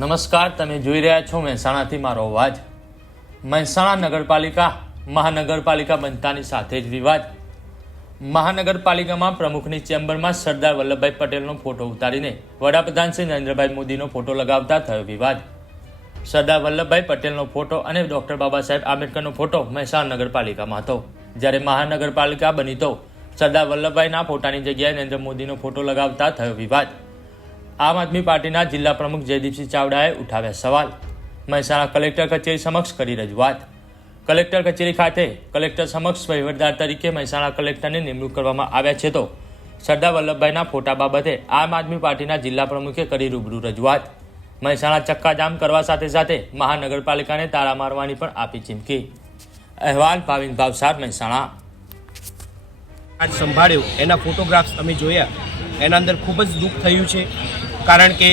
નમસ્કાર, તમે જોઈ રહ્યા છો મહેસાણાથી મારો અવાજ. મહેસાણા નગરપાલિકા મહાનગરપાલિકા બનતાની સાથે જ વિવાદ. મહાનગરપાલિકામાં પ્રમુખની ચેમ્બરમાં સરદાર વલ્લભભાઈ પટેલનો ફોટો ઉતારીને વડાપ્રધાન શ્રી નરેન્દ્રભાઈ મોદીનો ફોટો લગાવતા થયો વિવાદ. સરદાર વલ્લભભાઈ પટેલનો ફોટો અને ડોક્ટર બાબા સાહેબ આંબેડકરનો ફોટો મહેસાણા નગરપાલિકામાં હતો. જ્યારે મહાનગરપાલિકા બની તો સરદાર વલ્લભભાઈના ફોટાની જગ્યાએ નરેન્દ્ર મોદીનો ફોટો લગાવતા થયો વિવાદ. આમ આદમી પાર્ટીના જિલ્લા પ્રમુખ જયદીપસિંહ ચાવડાએ ઉઠાવ્યા સવાલ. મહેસાણા કલેક્ટર કચેરી સમક્ષ કરી રજૂઆત. કલેક્ટર કચેરી ખાતે કલેક્ટર સમક્ષ વહીવટદાર તરીકે મહેસાણા કલેક્ટરની નિમણૂક કરવામાં આવ્યા છે તો સરદાર વલ્લભભાઈના ફોટા બાબતે આમ આદમી પાર્ટીના જિલ્લા પ્રમુખે કરી રૂબરૂ રજૂઆત. મહેસાણા ચક્કાજામ કરવા સાથે સાથે મહાનગરપાલિકાને તાળા મારવાની પણ આપી ચીમકી. અહેવાલ ભાવિન ભાવસાર, મહેસાણા. આજ સંભાળ્યો. એના ફોટોગ્રાફ્સ અમે જોયા. એના અંદર ખૂબ જ દુઃખ થયું છે. કારણ કે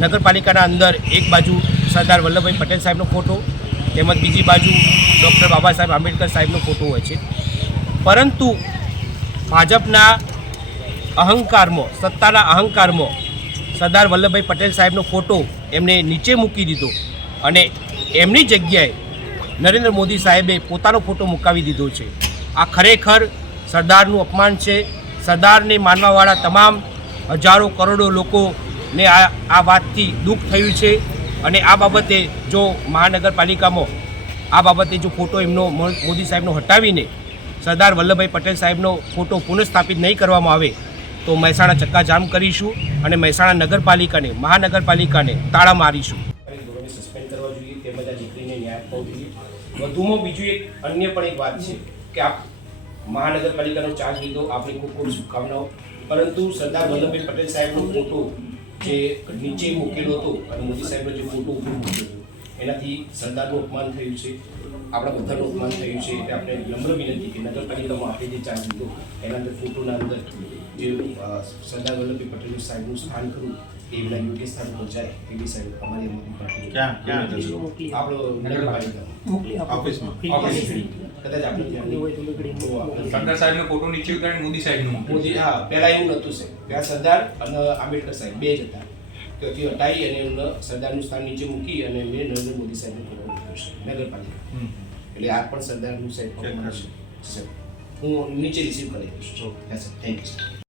નગરપાલિકાના અંદર એક બાજુ સરદાર વલ્લભભાઈ પટેલ સાહેબનો ફોટો, તેમજ બીજી બાજુ ડૉક્ટર બાબા સાહેબ આંબેડકર સાહેબનો ફોટો હોય છે. પરંતુ ભાજપના અહંકારમાં, સત્તાના અહંકારમાં સરદાર વલ્લભભાઈ પટેલ સાહેબનો ફોટો એમને નીચે મૂકી દીધો અને એમની જગ્યાએ નરેન્દ્ર મોદી સાહેબે પોતાનો ફોટો મુકાવી દીધો છે. આ ખરેખર સરદારનું અપમાન છે. સરદારને માનવાવાળા તમામ હજારો કરોડો લોકોને આ આ વાતથી દુઃખ થયું છે. અને આ બાબતે જો મહાનગરપાલિકામાં આ બાબતે જો ફોટો એમનો મોદી સાહેબનો હટાવીને સરદાર વલ્લભભાઈ પટેલ સાહેબનો ફોટો પુનઃસ્થાપિત નહીં કરવામાં આવે, તો મહેસાણા ચક્કાજામ કરીશું અને મહેસાણા નગરપાલિકાને, મહાનગરપાલિકાને તાળા મારીશું. તેમજ વધુમાં બીજું એક અન્ય પણ એક વાત છે કે આપ મહાનગરપાલિકાનો ચાર્જ લીધો આપણી ખૂબ ખૂબ શુભકામનાઓ. પરંતુ સરદાર વલ્લભભાઈ પટેલ સાહેબનો ફોટો જે નીચે મૂકેલો હતો અને મોદી સાહેબનો જે ફોટો ઉપર મૂકેલો હતો એનાથી સરદારનું અપમાન થયું છે. આપણા બધાનું અપમાન થયું છે. એટલે આપણે નમ્ર વિનંતી કે નગરપાલિકામાં આપણે જે ચાર્જ લીધો એના અંદર ફોટોના અંદર જે સરદાર વલ્લભભાઈ પટેલ સાહેબનું સ્થાન કરવું એ એમના યોગ્ય સ્થાન પર જાય એવી સાહેબ અમારી મોદી પાર્ટી આપણો નગરપાલિકા ઓફિસમાં ઓફિસ કદાચ આપણી ધ્યાન હોય તો આપણે સરદાર સાહેબનો ફોટો નીચે ઉતારીને મોદી સાહેબનો. મોદી હા પહેલા એવું નહોતું સાહેબ. ત્યાં સરદાર અને આંબેડકર સાહેબ બે જ હતા. ત્યાંથી હટાવી અને એમને સરદારનું સ્થાન નીચે મૂકી અને મેં નરેન્દ્ર મોદી સાહેબને ફોટો મૂક્યો છે નગરપાલિકા. એટલે આ પણ સરદારનું સાહેબ છે હું નીચે રિસીવ કરી દઈશ. Thank you sir